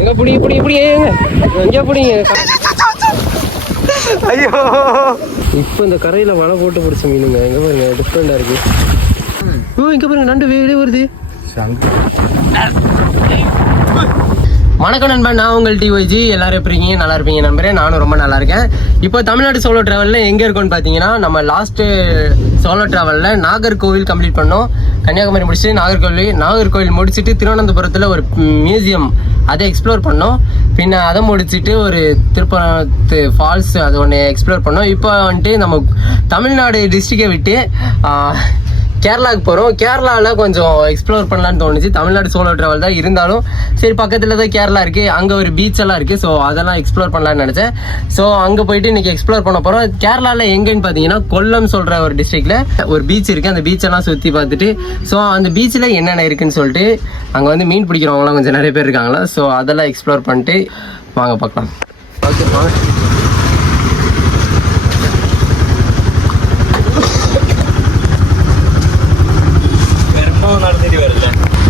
எங்க புடி புடி புடி எங்க புடிங்க. ஐயோ இப்போ இந்த கரையில வலை போட்டு பிடிச்ச மீனுங்க. எங்க பாருங்க டிஃப்ரெண்டா இருக்கு. இங்க பாருங்க நண்டு வெளியே வருது. வணக்கம் நண்பன், நான் உங்கள் டிஒய்ஜி. எல்லாரும் எப்படி இருக்கீங்க? நல்லா இருப்பீங்க நம்புறேன். நானும் ரொம்ப நல்லா இருக்கேன். இப்போ தமிழ்நாடு சோலோ டிராவலில் எங்கே இருக்கோன்னு பார்த்தீங்கன்னா, நம்ம லாஸ்ட்டு சோலோ டிராவலில் நாகர்கோவில் கம்ப்ளீட் பண்ணோம். கன்னியாகுமரி முடிச்சுட்டு நாகர்கோவில் முடிச்சுட்டு திருவனந்தபுரத்தில் ஒரு மியூசியம் அதை எக்ஸ்ப்ளோர் பண்ணோம். பின்ன அதை முடிச்சுட்டு ஒரு திருப்பனத்து ஃபால்ஸ் அது ஒன்று எக்ஸ்ப்ளோர் பண்ணோம். இப்போ வந்துட்டு நம்ம தமிழ்நாடு டிஸ்ட்ரிக்டை விட்டு கேரளாவுக்கு போகிறோம். கேரளாவில் கொஞ்சம் எக்ஸ்ப்ளோர் பண்ணலான்னு தோணுச்சு. தமிழ்நாடு சோலோ ட்ராவல் தான் இருந்தாலும் சரி, பக்கத்தில் தான் கேரளா இருக்குது, அங்கே ஒரு பீச் எல்லாம் இருக்குது. ஸோ அதெல்லாம் எக்ஸ்ப்ளோர் பண்ணலான்னு நினச்சேன். ஸோ அங்கே போயிட்டு இன்றைக்கி எக்ஸ்ப்ளோர் பண்ண போகிறோம். கேரளாவில் எங்கேன்னு பார்த்தீங்கன்னா கொல்லம் சொல்கிற ஒரு டிஸ்ட்ரிக்டில் ஒரு பீச் இருக்குது. அந்த பீச்செல்லாம் சுற்றி பார்த்துட்டு ஸோ அந்த பீச்சில் என்னென்ன இருக்குதுன்னு சொல்லிட்டு அங்கே வந்து மீன் பிடிக்கிறவங்களாம் கொஞ்சம் நிறைய பேர் இருக்காங்களா. ஸோ அதெல்லாம் எக்ஸ்ப்ளோர் பண்ணிட்டு வாங்க பார்க்கலாம். ஓகே வாங்க.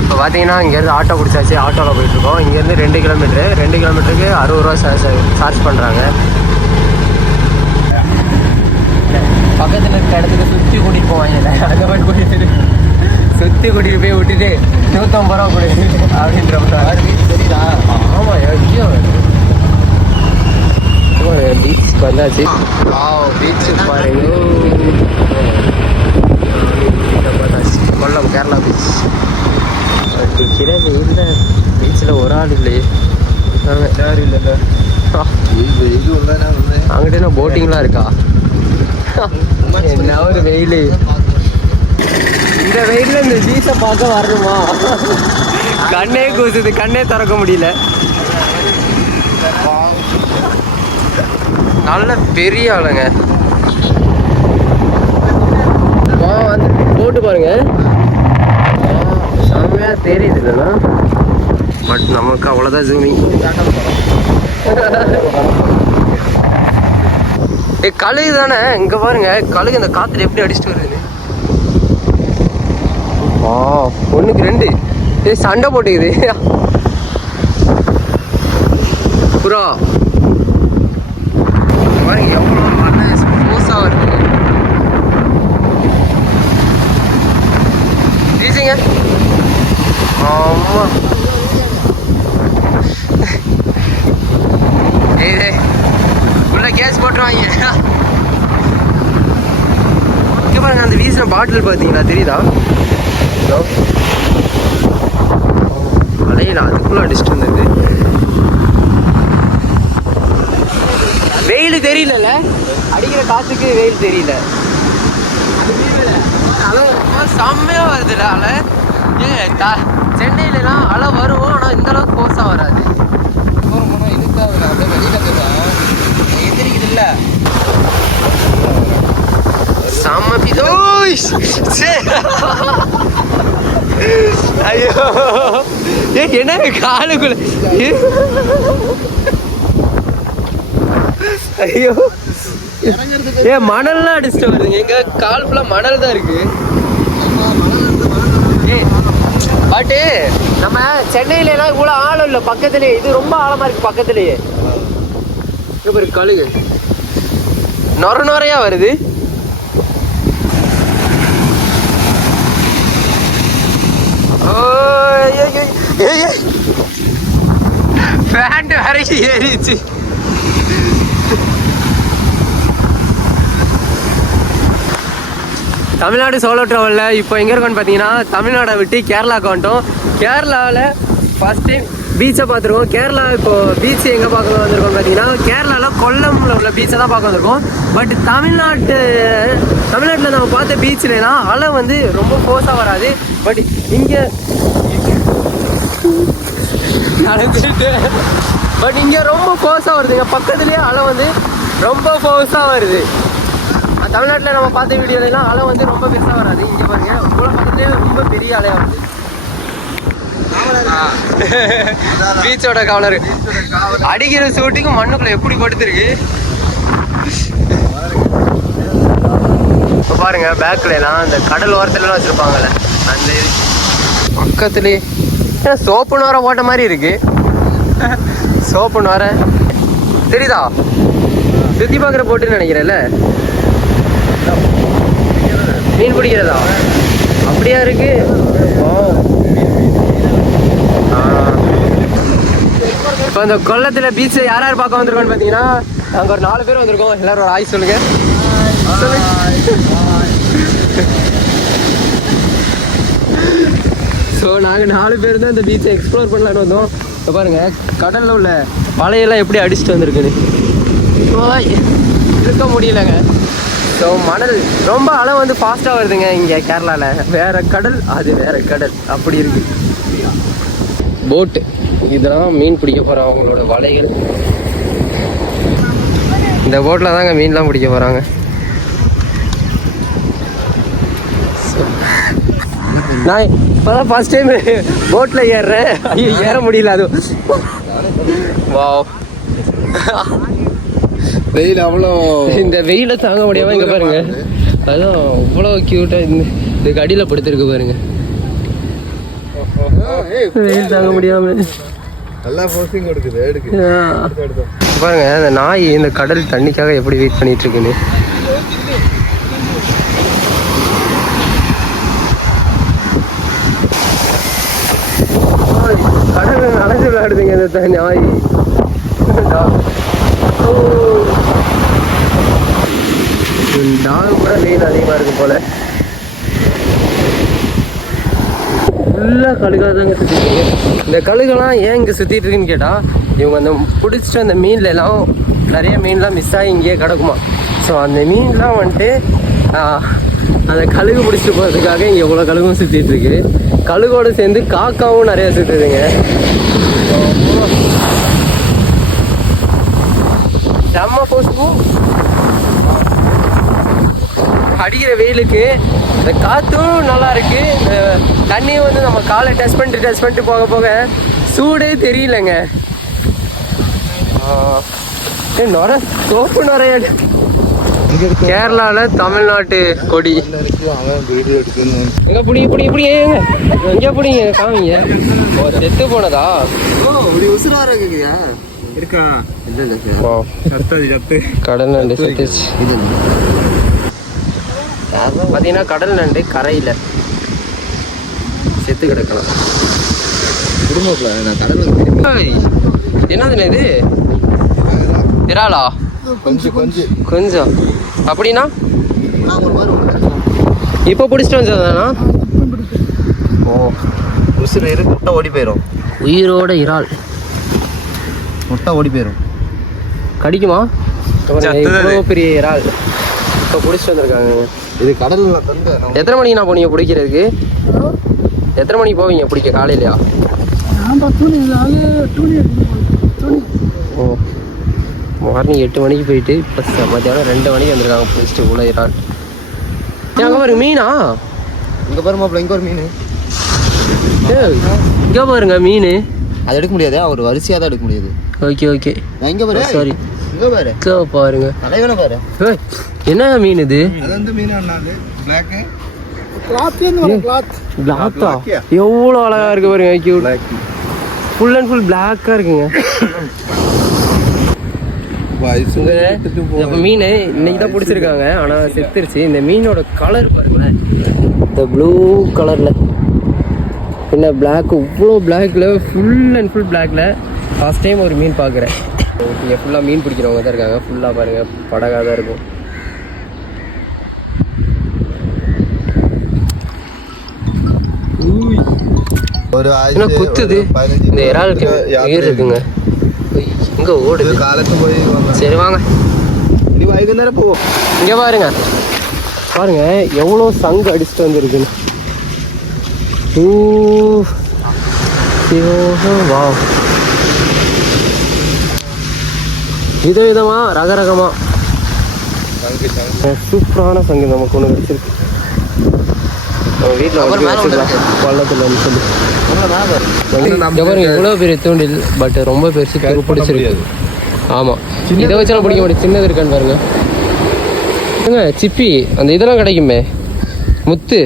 இப்போ பார்த்தீங்கன்னா இங்கேருந்து ஆட்டோ பிடிச்சாச்சு. ஆட்டோவில் போயிட்டுருக்கோம். இங்கேருந்து 2 கிலோமீட்டருக்கு 60 ரூபா சார்ஜ் பண்ணுறாங்க. பக்கத்தில் இருக்க இடத்துக்கு சுற்றி கூட்டிகிட்டு போவாங்க. அங்கே போயிட்டு சுற்றி கூட்டிகிட்டு போய் விட்டுட்டு 150 ரூபா கொடு அப்படின்ற தெரியுதா? ஆமாம், ஐயோ பீச்சுக்கு வந்தாச்சு. பீச்சுக்கு பாருங்க. கொல்லம் கேரளா பீச். அடிக்கிற வெயில்ல பீச்சில் ஒரு ஆள் இல்லையே. அங்கிட்ட என்ன போட்டிங்லாம் இருக்கா? என்ன ஒரு வெயில். இந்த வெயிலில் இந்த பீச்சை பார்க்க வரணுமா? கண்ணே கூசுது, கண்ணே திறக்க முடியல. நல்ல பெரிய ஆளுங்க. வந்து போட்டு பாருங்க, செம்மையா தெரியுது இல்லைன்னா. பட் நமக்கு அவ்வளோதான் ஜூமிங். கழுகு தானே இங்கே பாருங்க. கழுகு இந்த காற்றுல எப்படி அடிச்சுட்டு வருது. ஒன்றுக்கு 2 சண்டை போட்டுக்குது. புறா பாருங்க எவ்வளோ நல்ல ஸ்மூஸாக இருக்கு. வீசிங்க. ஆமா உள்ள கேஸ் போட்டுருவாங்க. இங்கே பாருங்க, அந்த வீசின பாட்டில் பார்த்தீங்களா, தெரியுதா? அலையில அதுக்குள்ள அடிச்சுட்டு வந்தது. வெயில் தெரியல, அடிக்கிற காத்துக்கு வெயில் தெரியல. அலை ரொம்ப செம்மையா வருதுல்ல அலை. சென்னையிலாம் அலை வரும், ஆனால் இந்த அளவுக்கு கோஸா வராது. எதிரிக்குது இல்ல செம்ம. ஐயோ என்ன காலுக்குள்ள. ஐயோ மணல்லாம் அடிச்சுட்டு வருதுங்க. எங்க கால் ஃபுல்லா மணல் தான் இருக்கு. பட்டு நம்ம சென்னையிலாம் இவ்வளோ ஆழம் இல்லை, பக்கத்துலேயே. இது ரொம்ப ஆழமா இருக்கு பக்கத்துலேயே. ஒரு கழுகு நொறையா வருது. பேண்ட் வரைக்கும் ஏறிச்சு. தமிழ்நாடு சோலோ ட்ராவலில் இப்போ எங்கே இருக்கோன்னு பார்த்தீங்கன்னா, தமிழ்நாடை விட்டு கேரளாவுக்கு வந்துட்டோம். கேரளாவில் ஃபஸ்ட் டைம் பீச்சை பார்த்துருக்கோம். கேரளா இப்போது பீச் எங்கே பார்க்க வந்திருக்கோம் பார்த்தீங்கன்னா, கேரளாவில் கொல்லமில் உள்ள பீச்சை தான் பார்க்க வந்திருக்கோம். பட் தமிழ்நாட்டில் நம்ம பார்த்த பீச்சிலலாம் அலை வந்து ரொம்ப ஃபோர்ஸாக வராது. பட் இங்கே ரொம்ப ஃபோர்ஸாக வருதுங்க. பக்கத்துலேயே அலை வந்து ரொம்ப ஃபோர்ஸாக வருது. தமிழ்நாட்டில் நம்ம பார்த்த வீடியோலாம் அலை வந்து ரொம்ப பெருசாக வராது. இங்கே பாருங்க, இவ்வளோ பக்கத்துலேயே ரொம்ப பெரிய அலையாக வருது. பீச்சோட கவலரு அடிக்கிற சூட்டிக்கும் மண்ணுக்குள்ள எப்படி படுத்துருக்கு. இப்போ பாருங்க, பேக்லாம் இந்த கடல் ஓரத்துலலாம் வச்சுருப்பாங்கல்ல, அந்த இது பக்கத்துலேயே சோப்பு நோரை போட்ட மாதிரி இருக்கு. சோப்பு வர தெரியுதா? சுத்தி பார்க்குற போட்டுன்னு நினைக்கிறேன்ல. மீன் பிடிக்கிறதா? அப்படியா இருக்கு. இப்போ இந்த கொல்லத்தில் பீச்சில் யார் யார் பார்க்க வந்திருக்கோன்னு பார்த்தீங்கன்னா நாங்கள் ஒரு 4 பேர் வந்திருக்கோம். எல்லாரும் ஒரு ஆய் சொல்லுங்க. ஸோ நாங்கள் 4 பேர் தான் இந்த பீச்சை எக்ஸ்ப்ளோர் பண்ணலான்னு வந்தோம். இப்போ பாருங்க கடலில் உள்ள வலையெல்லாம் எப்படி அடிச்சுட்டு வந்திருக்குது. இருக்க முடியலங்க. ஸோ மணல் ரொம்ப அலை வந்து ஃபாஸ்ட்டாக வருதுங்க இங்கே கேரளாவில். வேற கடல், அது வேற கடல், அப்படி இருக்கு. போட்டு இதெல்லாம் மீன் பிடிக்க போகிறாங்க. அவங்களோட வலைகள் இந்த போட்டில் தாங்க மீன்லாம் பிடிக்க போகிறாங்க. நான் இப்போதான் ஃபர்ஸ்ட் டைம் போட்டில் ஏறுறேன். ஐயோ ஏற முடியல. அது வாவ், வெயில் அவ்வளோ, இந்த வெயில தாங்க முடியாம இங்க பாருங்க. அதான் அவ்வளோ கியூட்டா இதுக்கு அடியில படுத்திருக்கு பாருங்க. வெயில் தாங்க முடியாம நல்லா போஸ்டிங் கொடுக்குது. எடுக்கு பாருங்க அந்த நாய் இந்த கடல் தண்ணிக்காக எப்படி வெயிட் பண்ணிட்டு இருக்குன்னு. கடல் நடந்து விளையாடுதுங்க இந்த நாய். டாக் கூட வெயில் அதிகமாக இருக்கும் போல. ஃபுல்லாக கழுகாக தாங்க சுற்றிட்டு இருக்கு. இந்த கழுகெல்லாம் ஏன் இங்கே சுற்றிட்டு இருக்குன்னு கேட்டால், இவங்க அந்த பிடிச்சிட்டு அந்த மீன்லாம் நிறைய மீன்லாம் மிஸ் ஆகி இங்கேயே கிடக்குமா. ஸோ அந்த மீன்லாம் வந்துட்டு அந்த கழுகு பிடிச்சிட்டு போகிறதுக்காக இங்கே இவ்வளோ கழுகும் சுற்றிட்டு இருக்கு. கழுகோடு சேர்ந்து காக்காவும் நிறைய சுற்றுதுங்க. செம்ம போஸ்டும் அடிக்கிற வெயிலுக்கு இந்த காற்றும் நல்லா இருக்கு. இந்த தண்ணியும் வந்து நம்ம காலை டச் பண்ணிட்டு போக போக சூடே தெரியலங்க. நுர சோப்பு நிறைய. கேரளாவில் தமிழ்நாட்டு கொடி எங்க புடி இப்படி இப்படி ஏங்க எங்க பிடிங்க காமிங்க. செத்து போனதா? உசுரா இருக்குங்க. இருக்கா? கடல் நண்டு செத்துச்சு. பார்த்தீங்கன்னா கடல் நண்டு கரையில் செத்து கிடக்கலாம். என்னதுண்ணே இது? இறாலா? கொஞ்சம் அப்படின்னா இப்போ பிடிச்சிட்டு வந்ததானா? ஓ, உசுறு முட்டை ஓடி போயிடும். உயிரோட இறால் முட்டை ஓடி போயிடும். கடிக்குமா? இவ்வளோ பெரிய இறால் இப்போ பிடிச்சிட்டு வந்திருக்காங்க. இது கடலில் எத்தனை மணிக்கு நான் போனீங்க பிடிக்கிறதுக்கு? எத்தனை மணிக்கு போவீங்க பிடிக்க? காலையிலையா? ஓ, மார்னிங் 8 மணிக்கு போயிட்டு இப்போ மத்தியானம் 2 மணிக்கு வந்திருக்காங்க பிடிச்சிட்டு இவ்வளோ இறால். அங்கே பாருங்க மீனா. இங்கே பாருமா, இங்கே ஒரு மீன். இங்கே பாருங்க மீன். அது எடுக்க முடியாது, அவர் வரிசையாக தான் எடுக்க முடியாது. ஓகே ஓகே, இங்கே பாரு. சாரி, இங்கே பாரு. பாருங்க தலைவன பாரு. என்ன மீன் இது? அது அந்த மீன் அண்ணாது பிளாக் பிளாக்கா? எவ்வளோ அழகா இருக்கு பாருங்க. கியூட். ஃபுல் அண்ட் ஃபுல் பிளாக்கா இருக்குங்க. மீன் இன்னைக்கு தான் பிடிச்சிருக்காங்க, ஆனால் செத்துருச்சு. இந்த மீனோட கலர் பாருங்க, இந்த ப்ளூ கலர்ல என்ன பிளாக், இவ்வளோ பிளாக்ல ஃபுல் அண்ட் ஃபுல் பிளாக்ல ஃபர்ஸ்ட் டைம் ஒரு மீன் பார்க்குறேன். இங்கே ஃபுல்லாக மீன் பிடிக்கிறவங்க தான் இருக்காங்க. ஃபுல்லாக பாருங்க படகாக தான் இருக்கும். என்ன குத்துது இந்த இறாலுக்கு? உயிர் இருக்குங்க. இங்கே ஓடுது. சரி வாங்க நேரம் போவோம். இங்கே பாருங்க பாருங்க எவ்வளோ சங்கு அடிச்சுட்டு வந்துருக்குன்னு. வா, விதவிதமா ரகரகமா சூப்பரான சங்கு நமக்கு ஒன்று கிடைச்சிருக்கு. நம்ம வீட்டில் பள்ளத்தில் சொல்லி இவ்வளோ பெரிய தூண்டில், பட் ரொம்ப பெருசு பிடிச்சிருக்கு. ஆமாம், இதை வச்சாலும் பிடிக்க மாட்டேன். சின்னது இருக்கான்னு பாருங்க. சிப்பி அந்த இதெல்லாம் கிடைக்குமே, முத்து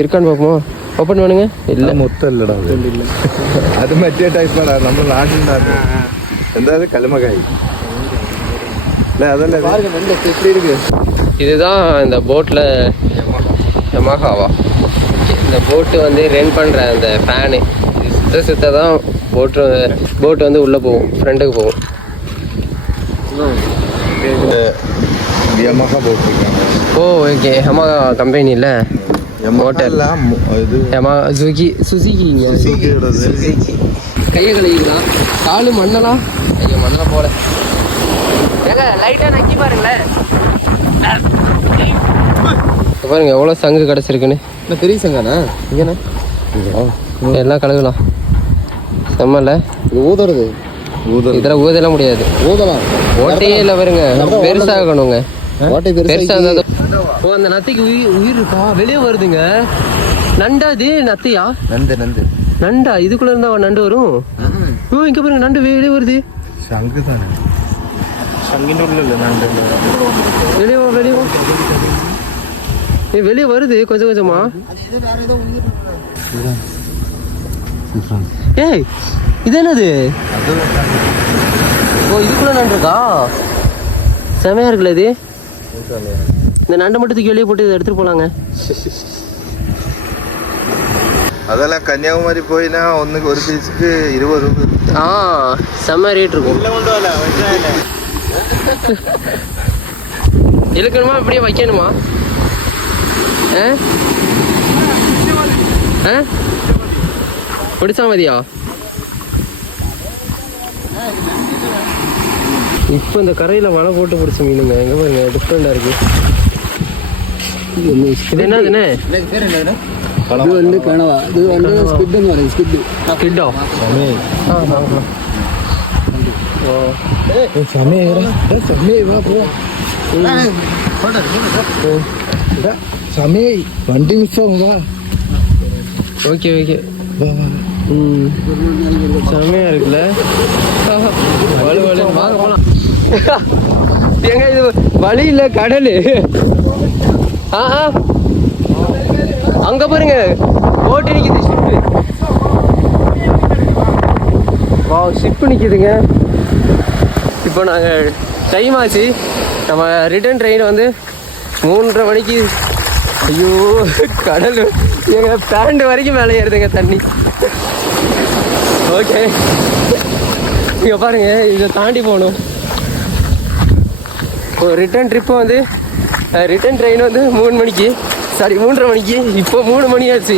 இருக்கான்னு பார்ப்போம். ஓப்பன் பண்ணுங்க. இல்லை മൊത്തം ഇല്ലടാ അത് മറ്റേ ടൈപ്പാണ് നമ്മുടെ നാട്ടിലുണ്ടാകും. എന്താ കല്ലുമക്കായി இல்லை அதெல்லாம் பாருங்க நண்டு எப்படி இருக்கு. இதுதான் இந்த போட்டில் யமஹாவா. இந்த போட்டு வந்து ரென் பண்ணுற அந்த ஃபேனு சுத்த தான் போட்டு வந்து உள்ளே போகும், ஃப்ரண்ட்டுக்கு போகும். யமஹா போட்டிருக்காங்க. ஓ ஓகே. யமஹா கம்பெனியில் மோட்டர் இது சுசுகிங்க. சுசுகியோடது. கையை கழுவிக்கலாம். காலு மண்ணலாம். ஐயோ மண்ணெலாம் போல. ஏங்க லைட்டாக நக்கி பாருங்களேன். பாருங்க எவ்வளோ சங்கு கிடச்சிருக்குன்னு. என்ன பெரிய சங்காண்ணா இங்கண்ணா? எல்லாம் கழுகலாம். செம்மல்ல. இது ஊதுறது. இதெல்லாம் ஊதலாம் முடியாது. ஊதலாம். ஓட்டையே இல்லை பாருங்க. பெருசாகணுங்க. ஓட்டை பெருசா இருந்தா ஓ அந்த நத்தைக்கு உயிர் இருக்கா? வெளியே வருதுங்க. நண்டா இது? நத்தையா? நண்டா? இதுக்குள்ள இருந்தா நண்டு வரும். ஓ இங்க பாருங்க நண்டு வெளியே வருது. ശംഖ് തന്നെ. ശംഖിന്റെ ഉള്ളിലല്ലേ നണ്ട്? வெளியே வெளியே வருது கொஞ்சம் கொஞ்சமா. ஏய் இது என்னது? ஓ இதுக்குள்ள நண்டு இருக்கா? செமையா இருக்குல்ல இது. இந்த நண்டை மட்டும் தூக்கி வெளியே போட்டு இதை எடுத்துட்டு போலாங்க. அதெல்லாம் கன்னியாகுமரி போயினா ஒன்றுக்கு ஒரு பீஸுக்கு 20 ரூபாய். செம்ம ரேட் இருக்கும். இழுக்கணுமா அப்படியே வைக்கணுமா? பிடிச்சா மதியா? இப்போ இந்த கரையில் வலை போட்டு பிடிச்ச மீனுங்க. எங்கே பாருங்க டிஃப்ரெண்டாக இருக்கு. இது என்னதுண்ணே? இது வந்து கனவா. இது வந்து ஸ்குட்னு வருது. ஸ்கிட்டோ. வண்டி மிஸ் ஆகுங்களா? ஓகே செம்மையா இருக்குல்ல. வாங்க போலாம். எங்க இது வழி இல்ல கடல். அங்க பாருங்க போட்டு நிக்குது. ஷிப்பு நிக்குதுங்க. இப்போ நாங்கள் டைம் ஆச்சு. நம்ம ரிட்டர்ன் ட்ரெயின் வந்து 3:30 மணிக்கு. ஐயோ கடல் எங்க பேண்ட் வரைக்கும் மேலே ஏறுதுங்க தண்ணி. ஓகே இங்கே பாருங்க இதை தாண்டி போகணும். இப்போ ரிட்டர்ன் ட்ரிப்பு வந்து ரிட்டர்ன் ட்ரெயின் வந்து 3 மணிக்கு, சாரி 3:30 மணிக்கு. இப்போ 3 மணி ஆச்சு.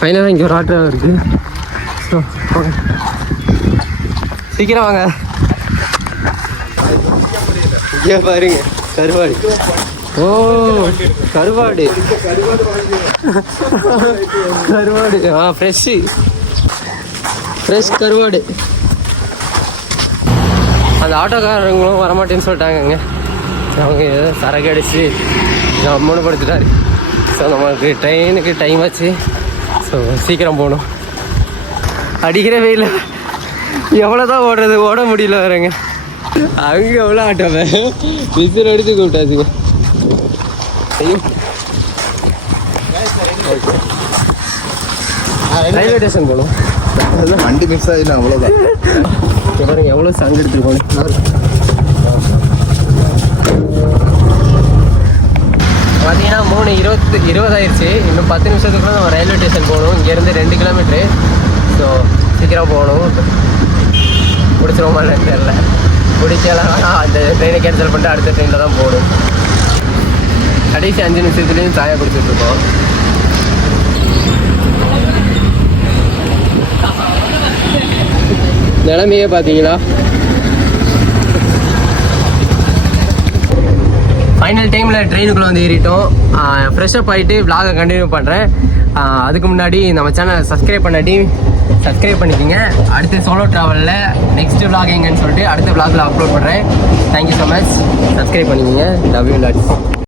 ஃபைனலாக இங்கே ஒரு ஆட்டோ இருக்குது. ஸோ சீக்கிரம் வாங்க. இங்கே பாருங்க கருவாடு. ஓ கருவாடு ஃப்ரெஷ் கருவாடு. அந்த ஆட்டோக்காரங்களும் வரமாட்டேன்னு சொல்லிட்டாங்கங்க. அவங்க ஏதோ சரக்கு அடிச்சு அம்மனு படுத்துட்டாரு. ஸோ நமக்கு ட்ரெயினுக்கு டைம் ஆச்சு. ஸோ சீக்கிரம் போகணும். அடிக்கிற வெயில் எவ்வளோதான் ஓடுறது, ஓட முடியல வரேங்க. அங்கே எவ்வளோ ஆட்டோவை விசில் எடுத்து கூப்பிட்டாச்சுங்க. ஐயோ ரயில்வே ஸ்டேஷன் போகணும். வண்டி மிஸ் ஆகிடும் அவ்வளோதான். பாருங்க எவ்வளோ சங்கு எடுத்துருக்கோம். பார்த்தீங்கன்னா 3:20 ஆயிடுச்சு. இன்னும் 10 நிமிஷத்துக்குள்ள நம்ம ரயில்வே ஸ்டேஷன் போகணும். இங்கேருந்து 2 கிலோமீட்ரு. ஸோ சீக்கிரம் போகணும். பிடிச்சிருவோமா தெரியல. பிடிக்கலாம் அந்த ட்ரெயினை கேன்சல் பண்ணிட்டு அடுத்த ட்ரெயினில் தான் போகணும். கடைசி 5 நிமிஷத்துலேயும் சாயை குடிச்சிட்ருக்கோம். நிலைமையே பார்த்தீங்களா. ஃபைனல் டைமில் ட்ரெயினுக்குள்ளே வந்து ஏறிட்டோம். ஃப்ரெஷ்அப் ஆகிட்டு விலாகை கண்டினியூ பண்ணுறேன். அதுக்கு முன்னாடி நம்ம சேனலை சப்ஸ்கிரைப் பண்ணாட்டி சப்ஸ்கிரைப் பண்ணிக்கோங்க. அடுத்த சோலோ ட்ராவலில் நெக்ஸ்ட் விலாக் எங்கன்னு சொல்லிட்டு அடுத்த விலாகில் அப்லோட் பண்ணுறேன். Thank you so much. சப்ஸ்கிரைப் பண்ணிக்கோங்க. Love you lots.